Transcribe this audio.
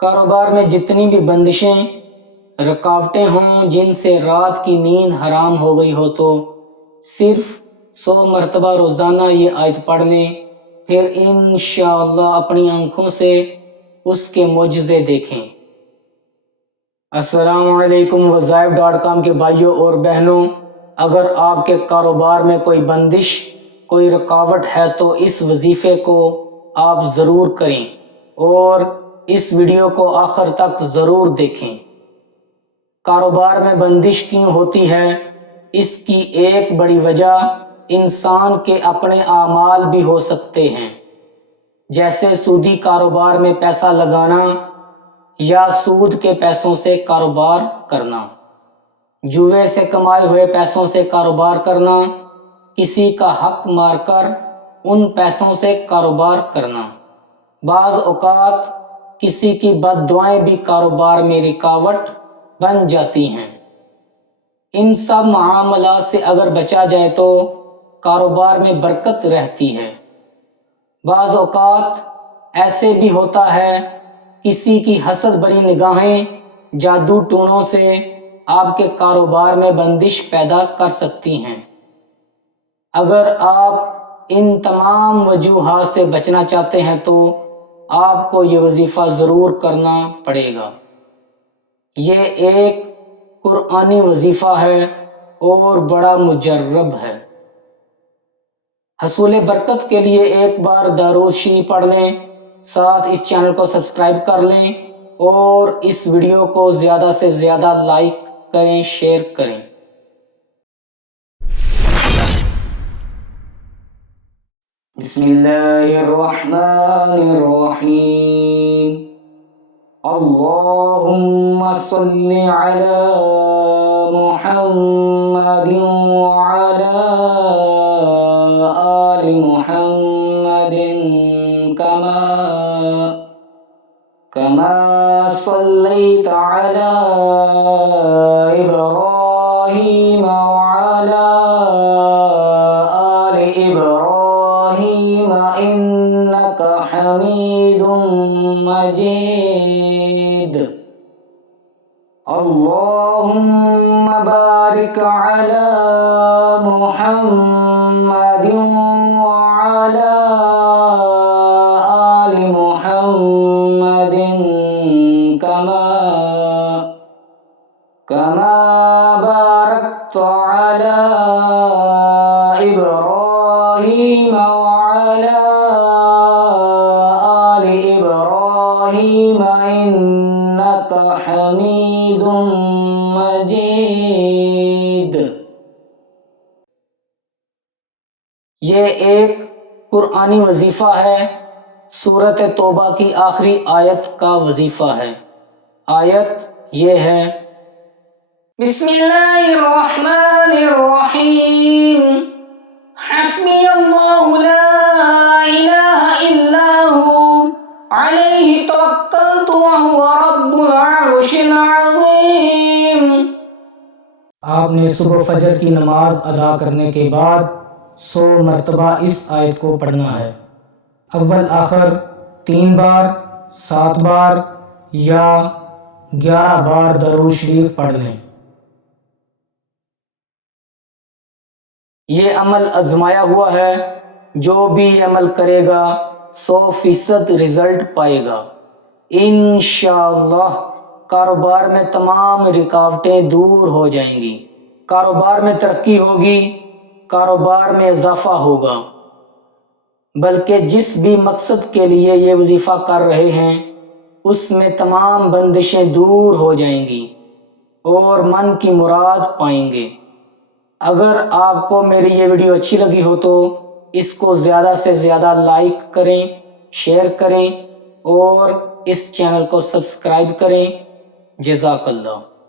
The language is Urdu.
کاروبار میں جتنی بھی بندشیں رکاوٹیں ہوں جن سے رات کی نیند حرام ہو گئی ہو تو صرف 100 مرتبہ روزانہ یہ آیت پڑھ لیں، پھر انشاءاللہ اپنی آنکھوں سے اس کے معجزے دیکھیں۔ السلام علیکم وظائف.com کے بھائیوں اور بہنوں، اگر آپ کے کاروبار میں کوئی بندش، کوئی رکاوٹ ہے تو اس وظیفے کو آپ ضرور کریں اور اس ویڈیو کو آخر تک ضرور دیکھیں۔ کاروبار میں بندش کیوں ہوتی ہے؟ اس کی ایک بڑی وجہ انسان کے اپنے اعمال بھی ہو سکتے ہیں، جیسے سودی کاروبار میں پیسہ لگانا یا سود کے پیسوں سے کاروبار کرنا، جوئے سے کمائے ہوئے پیسوں سے کاروبار کرنا، کسی کا حق مار کر ان پیسوں سے کاروبار کرنا۔ بعض اوقات کسی کی بد دعائیں بھی کاروبار میں رکاوٹ بن جاتی ہیں۔ ان سب معاملات سے اگر بچا جائے تو کاروبار میں برکت رہتی ہے۔ بعض اوقات ایسے بھی ہوتا ہے کسی کی حسد بری نگاہیں، جادو ٹونوں سے آپ کے کاروبار میں بندش پیدا کر سکتی ہیں۔ اگر آپ ان تمام وجوہات سے بچنا چاہتے ہیں تو آپ کو یہ وظیفہ ضرور کرنا پڑے گا۔ یہ ایک قرآنی وظیفہ ہے اور بڑا مجرب ہے۔ حصول برکت کے لیے ایک بار درود شریف پڑھ لیں، ساتھ اس چینل کو سبسکرائب کر لیں اور اس ویڈیو کو زیادہ سے زیادہ لائک کریں، شیئر کریں۔ بسم اللہ الرحمن الرحیم۔ اللہم صلی علی محمد وعلی آل محمد كما صليت على إبراهيم وعلى آل إبراهيم إنك حميد مجيد۔ اللهم بارك على محمد وعلى آل محمد كما باركت على إبراهيم وعلى آل إبراهيم إنك حميد مجيد۔ یہ ایک قرآنی وظیفہ ہے، سورۃ توبہ کی آخری آیت کا وظیفہ ہے۔ آیت یہ ہے، بسم اللہ الرحمن الرحیم، حسبی اللہ لا الہ الا ہو علیہ توکلت وہو رب العرش العظیم۔ آپ نے صبح فجر کی نماز ادا کرنے کے بعد 100 مرتبہ اس آیت کو پڑھنا ہے۔ اول آخر 3 بار، 7 بار یا 11 بار درود شریف پڑھ لیں۔ یہ عمل آزمایا ہوا ہے، جو بھی عمل کرے گا 100% رزلٹ پائے گا۔ انشاءاللہ کاروبار میں تمام رکاوٹیں دور ہو جائیں گی، کاروبار میں ترقی ہوگی، کاروبار میں اضافہ ہوگا، بلکہ جس بھی مقصد کے لیے یہ وظیفہ کر رہے ہیں اس میں تمام بندشیں دور ہو جائیں گی اور من کی مراد پائیں گے۔ اگر آپ کو میری یہ ویڈیو اچھی لگی ہو تو اس کو زیادہ سے زیادہ لائک کریں، شیئر کریں اور اس چینل کو سبسکرائب کریں۔ جزاک اللہ۔